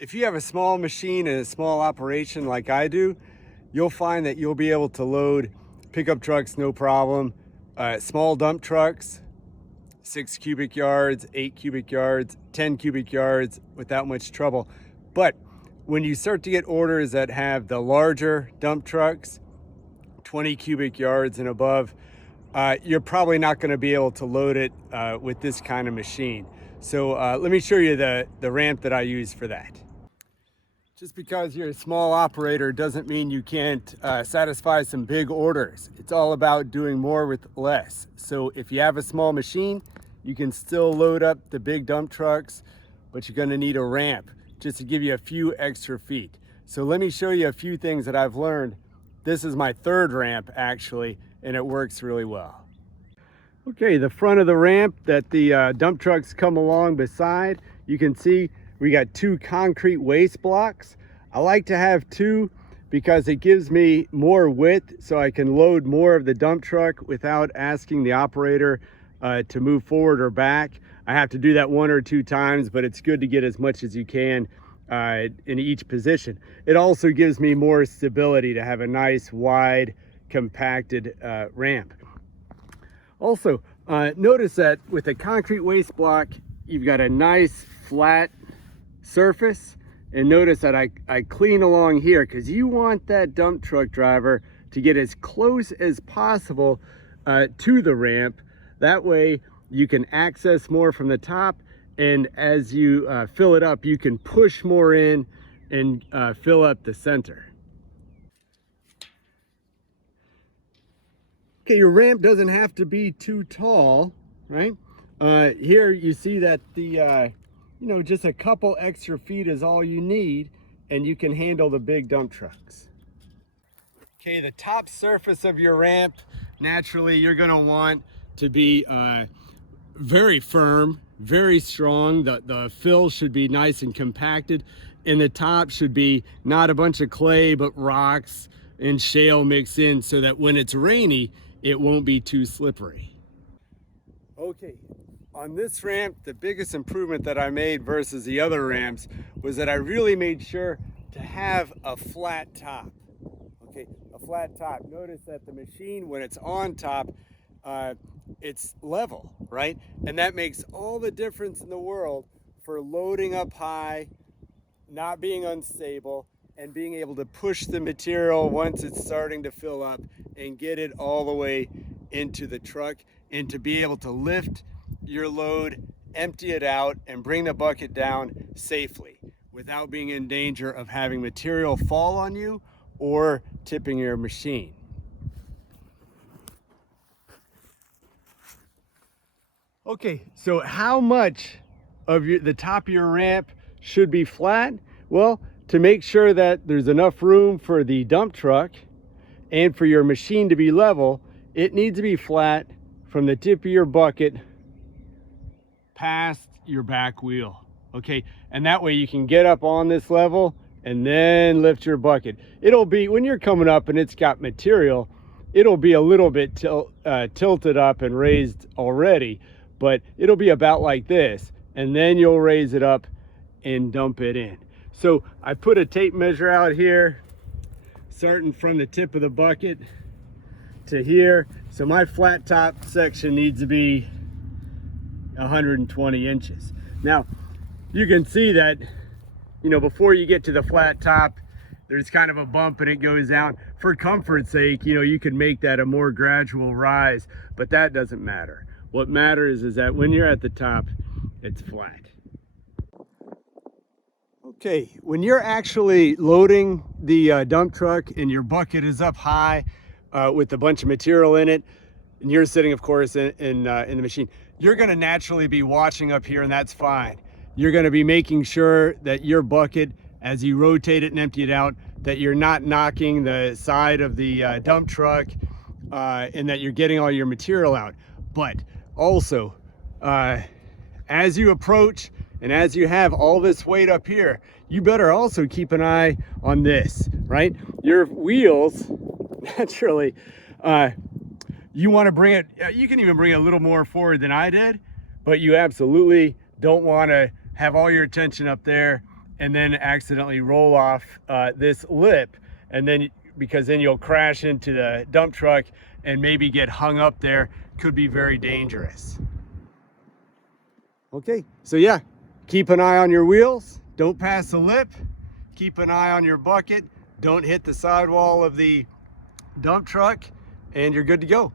If you have a small machine and a small operation like I do, you'll find that you'll be able to load pickup trucks no problem, small dump trucks, 6 cubic yards, 8 cubic yards, 10 cubic yards without much trouble. But when you start to get orders that have the larger dump trucks, 20 cubic yards and above, you're probably not going to be able to load it with this kind of machine. So let me show you the ramp that I use for that. Just because you're a small operator doesn't mean you can't satisfy some big orders. It's all about doing more with less. So if you have a small machine, you can still load up the big dump trucks, but you're going to need a ramp just to give you a few extra feet. So let me show you a few things that I've learned. This is my third ramp actually, and it works really well. Okay, the front of the ramp that the dump trucks come along beside, you can see we got 2 concrete waste blocks. I like to have 2 because it gives me more width so I can load more of the dump truck without asking the operator to move forward or back. I have to do that 1 or 2 times, but it's good to get as much as you can in each position. It also gives me more stability to have a nice wide compacted ramp. Also, notice that with a concrete waste block, you've got a nice flat surface, and notice that I clean along here because you want that dump truck driver to get as close as possible to the ramp. That way you can access more from the top, and as you fill it up, you can push more in and fill up the center. Okay, your ramp doesn't have to be too tall, right? Here you see that the just a couple extra feet is all you need, and you can handle the big dump trucks. Okay, the top surface of your ramp, naturally you're gonna want to be very firm, very strong. The fill should be nice and compacted, and the top should be not a bunch of clay, but rocks and shale mixed in so that when it's rainy, it won't be too slippery. Okay. On this ramp, the biggest improvement that I made versus the other ramps was that I really made sure to have a flat top. Okay, a flat top. Notice that the machine, when it's on top, it's level, right? And that makes all the difference in the world for loading up high, not being unstable, and being able to push the material once it's starting to fill up and get it all the way into the truck, and to be able to lift your load, empty it out, and bring the bucket down safely without being in danger of having material fall on you or tipping your machine. Okay, so how much of the top of your ramp should be flat? Well, to make sure that there's enough room for the dump truck and for your machine to be level, it needs to be flat from the tip of your bucket past your back wheel. Okay, and that way you can get up on this level and then lift your bucket. It'll be, when you're coming up and it's got material, it'll be a little bit tilted up and raised already, but it'll be about like this, and then you'll raise it up and dump it in. So I put a tape measure out here, starting from the tip of the bucket to here. So my flat top section needs to be 120 inches. Now, you can see that, before you get to the flat top, there's kind of a bump and it goes down. For comfort's sake, you can make that a more gradual rise, but that doesn't matter. What matters is that when you're at the top, it's flat. Okay, when you're actually loading the dump truck and your bucket is up high with a bunch of material in it, and you're sitting, of course, in the machine, you're gonna naturally be watching up here, and that's fine. You're gonna be making sure that your bucket, as you rotate it and empty it out, that you're not knocking the side of the dump truck and that you're getting all your material out. But also, as you approach and as you have all this weight up here, you better also keep an eye on this, right? Your wheels, naturally, you want to bring it, you can even bring it a little more forward than I did, but you absolutely don't want to have all your attention up there and then accidentally roll off this lip, and then because then you'll crash into the dump truck and maybe get hung up there. Could be very dangerous. Okay, so yeah, keep an eye on your wheels, don't pass the lip, keep an eye on your bucket, don't hit the sidewall of the dump truck, and you're good to go.